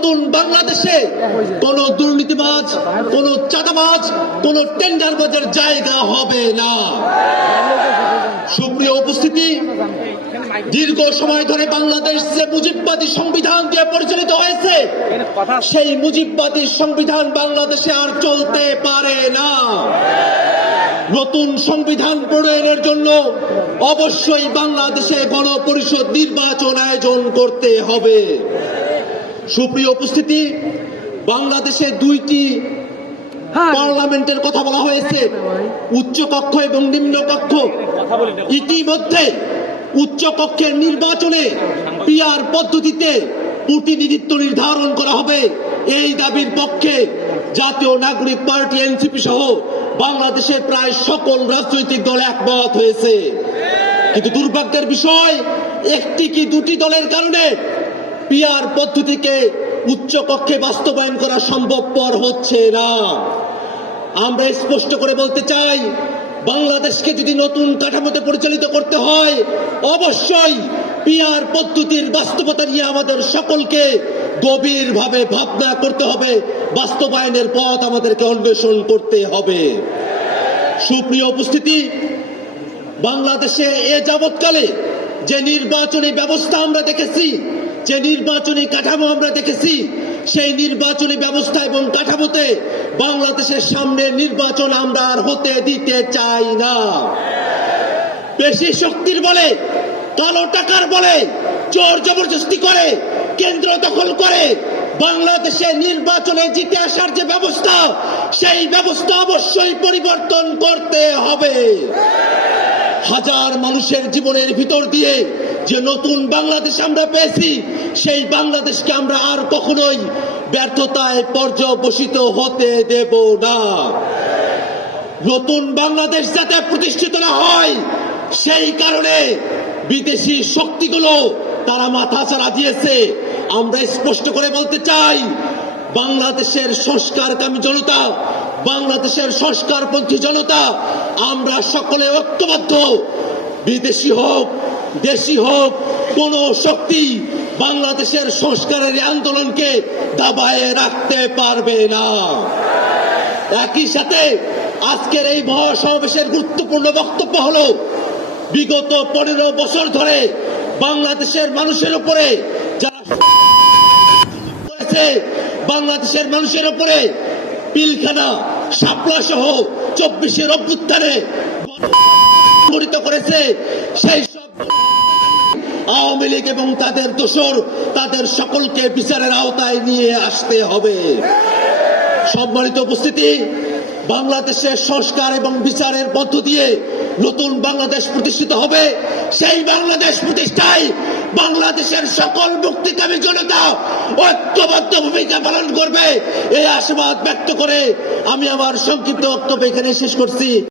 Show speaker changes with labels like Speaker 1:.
Speaker 1: নতুন বাংলাদেশে কোন দুর্নীতিবাজ, কোন চাঁদাবাজ, কোন টেন্ডারবাজের জায়গা হবে না। সুপ্রিয় উপস্থিতি, দীর্ঘ সময় ধরে বাংলাদেশ যে মুজিববাদী সংবিধান দিয়ে পরিচালিত হয়েছে, সেই মুজিববাদী সংবিধান বাংলাদেশে আর চলতে পারে না। নতুন সংবিধান প্রণয়নের জন্য অবশ্যই বাংলাদেশে গণপরিষদ নির্বাচন আয়োজন করতে হবে। সুপ্রিয় উপস্থিতি বাংলাদেশে দুইটি পার্লামেন্টের কথা বলা হয়েছে। উচ্চ কক্ষ এবং নিম্ন কক্ষ। ইতিমধ্যে উচ্চ কক্ষের নির্বাচনে পিআর পদ্ধতিতে প্রতিনিধিত্ব নির্ধারণ করা হবে। এই দাবির পক্ষে জাতীয় নাগরিক পার্টি এনসিপি সহ বাংলাদেশের প্রায় সকল রাজনৈতিক দল একমত হয়েছে। কিন্তু দুর্ভাগ্যের বিষয় একটি কি দুটি দলের কারণে পিআর পদ্ধতিকে উচ্চ কক্ষে বাস্তবায়ন করা সম্ভবপর হচ্ছে না। আমরা স্পষ্ট করে বলতে চাই, বাংলাদেশকে যদি নতুন কাঠামোতে পরিচালিত করতে হয়, অবশ্যই পিয়ার পদ্ধতির বাস্তবতা নিয়ে আমাদের সকলকে গভীরভাবে ভাবনা করতে হবে। বাস্তবায়নের পথ আমাদেরকে অন্বেষণ করতে হবে। সুপ্রিয় উপস্থিতি, বাংলাদেশে এ যাবৎকালে যে নির্বাচনী ব্যবস্থা আমরা দেখেছি যে নির্বাচনী কাঠামো আমরা দেখেছি, সেই নির্বাচনী ব্যবস্থা এবং কাঠামোতে বাংলাদেশের সামনে নির্বাচন আমরা আর হতে দিতে চাই না। বেশি শক্তির বলে, কালো টাকার বলে, জোর জবরদস্তি করে, কেন্দ্র দখল করে বাংলাদেশে নির্বাচনে জিতে আসার যে ব্যবস্থা, সেই ব্যবস্থা অবশ্যই পরিবর্তন করতে হবে। হাজার মানুষের জীবনের ভিতর দিয়ে যে নতুন বাংলাদেশ আমরা পেয়েছি, সেই বাংলাদেশকে আমরা আর কখনোই ব্যর্থতায় পর্যবসিত হতে দেব না। নতুন বাংলাদেশ যাতে প্রতিষ্ঠিত না হয়, সেই কারণে বিদেশি শক্তিগুলো তারা মাথা চারা দিয়েছে। আমরা স্পষ্ট করে বলতে চাই, বাংলাদেশের সংস্কারকামী জনতা বাংলাদেশের সংস্কারপন্থী জনতা, আমরা সকলে ঐক্যবদ্ধ। বিদেশি হোক, দেশি হোক, কোন শক্তি বাংলাদেশের সংস্কারের আন্দোলনকে দাবায়ে রাখতে পারবে না। একই সাথে আজকের এই মহাসমাবেশের গুরুত্বপূর্ণ বক্তব্য হলো, বিগত পনেরো বছর ধরে বাংলাদেশের মানুষের উপরে যারা বাংলাদেশের মানুষের উপরে পিলখানা, শাপলা সহ চব্বিশের অভ্যুত্থানে সংগঠিত করেছে। সেই সব আওয়ামী লীগ এবং তাদের দোসর তাদের সকলকে বিচারের আওতায় নিয়ে আসতে হবে। সম্মানিত উপস্থিতি, বাংলাদেশের সংস্কার এবং বিচারের মধ্য দিয়ে নতুন বাংলাদেশ প্রতিষ্ঠিত হবে। সেই বাংলাদেশ প্রতিষ্ঠায় বাংলাদেশের সকল মুক্তিকামী জনতা ঐক্যবদ্ধ ভূমিকা পালন করবে। এই আশীর্বাদ ব্যক্ত করে আমি আমার সংক্ষিপ্ত বক্তব্য এখানে শেষ করছি।